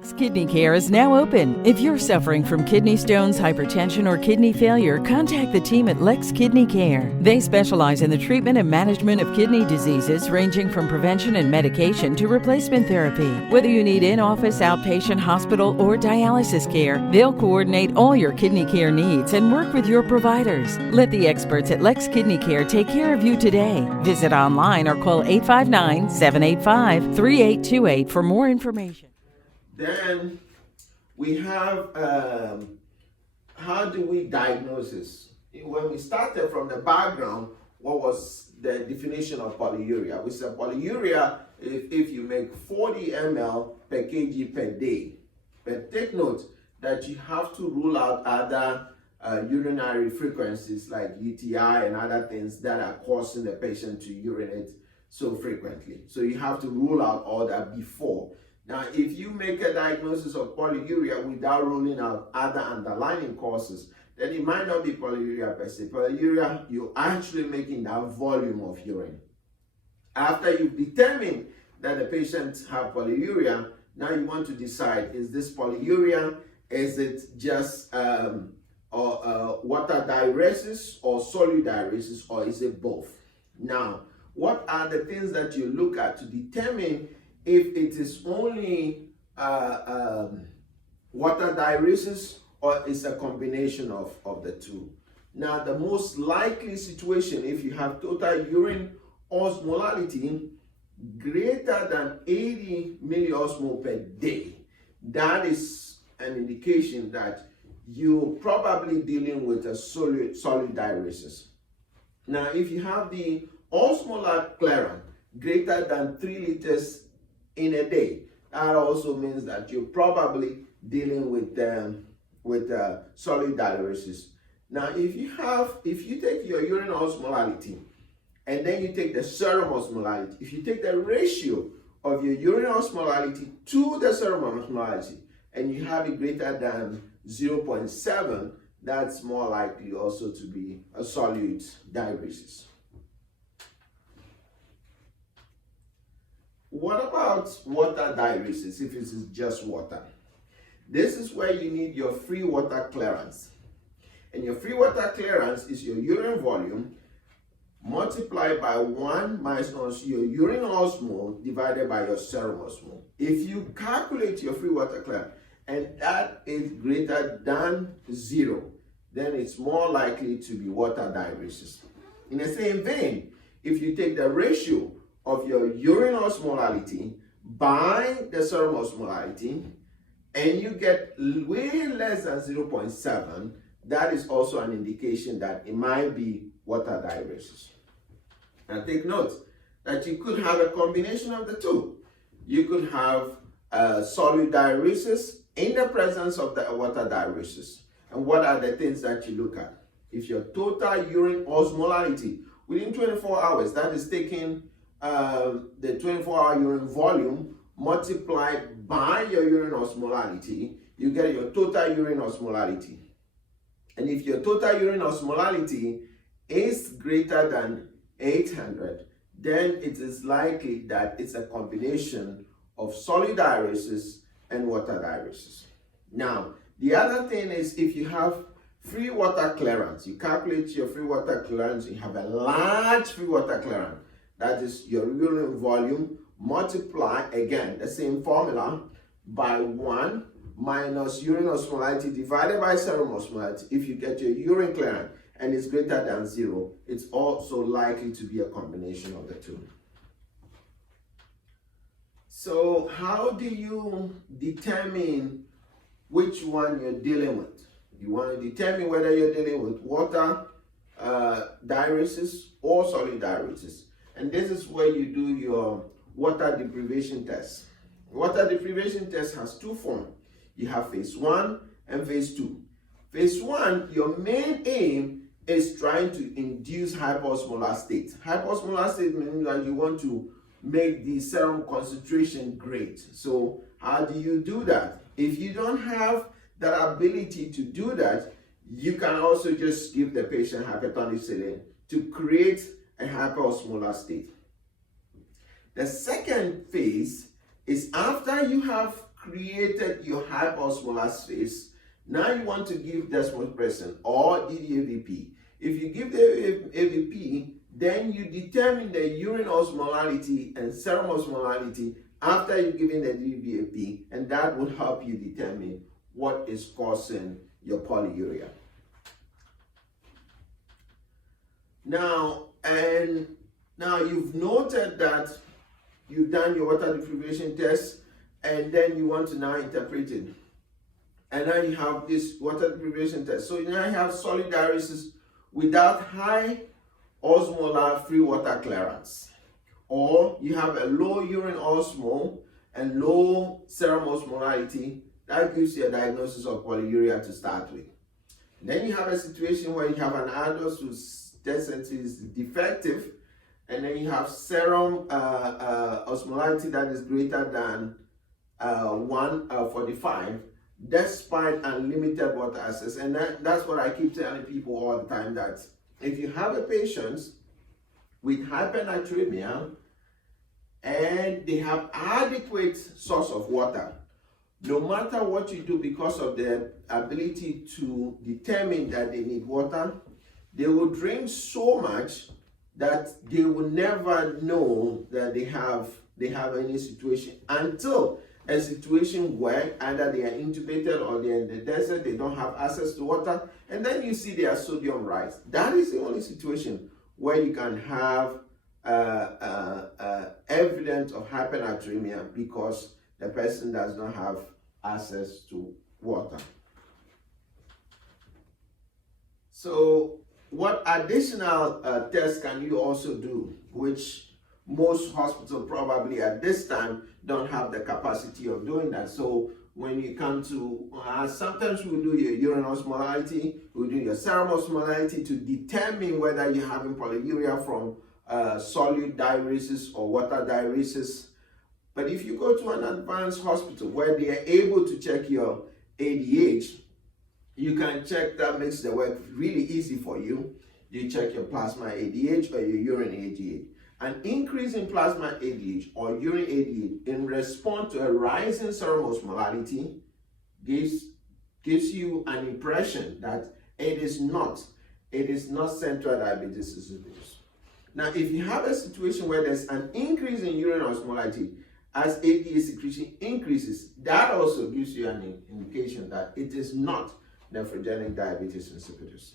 LEX Kidney Care is now open. If you're suffering from kidney stones, hypertension, or kidney failure, contact the team at LEX Kidney Care. They specialize in the treatment and management of kidney diseases ranging from prevention and medication to replacement therapy. Whether you need in-office, outpatient, hospital, or dialysis care, they'll coordinate all your kidney care needs and work with your providers. Let the experts at LEX Kidney Care take care of you today. Visit online or call 859-785-3828 for more information. Then we have how do we diagnose this? When we started from the background, what was the definition of polyuria? We said polyuria if you make 40 ml per kg per day. But take note that you have to rule out other urinary frequencies like UTI and other things that are causing the patient to urinate so frequently. So you have to rule out all that before. Now, if you make a diagnosis of polyuria without ruling out other underlying causes, then it might not be polyuria per se. Polyuria, you're actually making that volume of urine. After you've determined that the patient have polyuria, now you want to decide, is this polyuria? Is it just water diuresis or solid diuresis, or is it both? Now, what are the things that you look at to determine if it is only water diuresis or it's a combination of the two? Now, the most likely situation, if you have total urine osmolarity greater than 80 milliosmol per day, that is an indication that you're probably dealing with a solid diuresis. Now, if you have the osmolar clearance greater than 3 liters in a day, that also means that you're probably dealing with solid diuresis. Now, if you take your urine osmolarity and then you take the serum osmolarity, if you take the ratio of your urine osmolarity to the serum osmolarity and you have it greater than 0.7, that's more likely also to be a solid diuresis. What about water diuresis if it is just water? This is where you need your free water clearance. And your free water clearance is your urine volume multiplied by 1 minus your urine osmol divided by your serum osmol. If you calculate your free water clearance and that is greater than 0, then it's more likely to be water diuresis. In the same vein, if you take the ratio of your urine osmolarity by the serum osmolarity and you get way less than 0.7, that is also an indication that it might be water diuresis. Now take note that you could have a combination of the two. You could have solid diuresis in the presence of the water diuresis. And what are the things that you look at? If your total urine osmolarity within 24 hours, that is taking the 24-hour urine volume multiplied by your urine osmolarity, you get your total urine osmolarity. And if your total urine osmolarity is greater than 800, then it is likely that it's a combination of solid diuresis and water diuresis. Now, the other thing is if you have free water clearance, you calculate your free water clearance, you have a large free water clearance, that is your urine volume, multiply, again, the same formula, by 1 minus urine osmolarity divided by serum osmolarity. If you get your urine clearance and it's greater than 0, it's also likely to be a combination of the two. So how do you determine which one you're dealing with? You want to determine whether you're dealing with water diuresis or solid diuresis. And this is where you do your water deprivation test. Water deprivation test has two forms. You have phase 1 and phase 2. Phase 1, your main aim is trying to induce hyperosmolar state. Hyperosmolar state means that you want to make the serum concentration great. So how do you do that? If you don't have that ability to do that, you can also just give the patient hypertonic saline to create a hyperosmolar state. The second phase is after you have created your hyperosmolar space. Now you want to give desmopressin or DDAVP. If you give the AVP, then you determine the urine osmolarity and serum osmolarity after you've given the DDAVP, and that will help you determine what is causing your polyuria. Now you've noted that you've done your water deprivation test, and then you want to now interpret it. And now you have this water deprivation test. So now you have solid diuresis without high osmolar free water clearance. Or you have a low urine osmol and low serum osmolarity. That gives you a diagnosis of polyuria to start with. Then you have a situation where you have an adult whose test center is defective, and then you have serum osmolarity that is greater than 145, despite unlimited water access. And that's what I keep telling people all the time, that if you have a patient with hypernatremia and they have adequate source of water, no matter what you do, because of their ability to determine that they need water, they will drink so much that they will never know that they have any situation until a situation where either they are intubated or they're in the desert, they don't have access to water, and then you see their sodium rise. That is the only situation where you can have evidence of hypernatremia, because the person does not have access to water. So what additional tests can you also do, which most hospitals probably at this time don't have the capacity of doing that? So when you come to, sometimes we do your urine osmolarity, we do your serum osmolarity to determine whether you're having polyuria from solid diuresis or water diuresis. But if you go to an advanced hospital where they are able to check your ADH, you can check. That makes the work really easy for you. You check your plasma ADH or your urine ADH. An increase in plasma ADH or urine ADH in response to a rise in serum osmolarity gives you an impression that it is not central diabetes insipidus. Now, if you have a situation where there's an increase in urine osmolarity as ADH secretion increases, that also gives you an indication that it is not nephrogenic diabetes insipidus.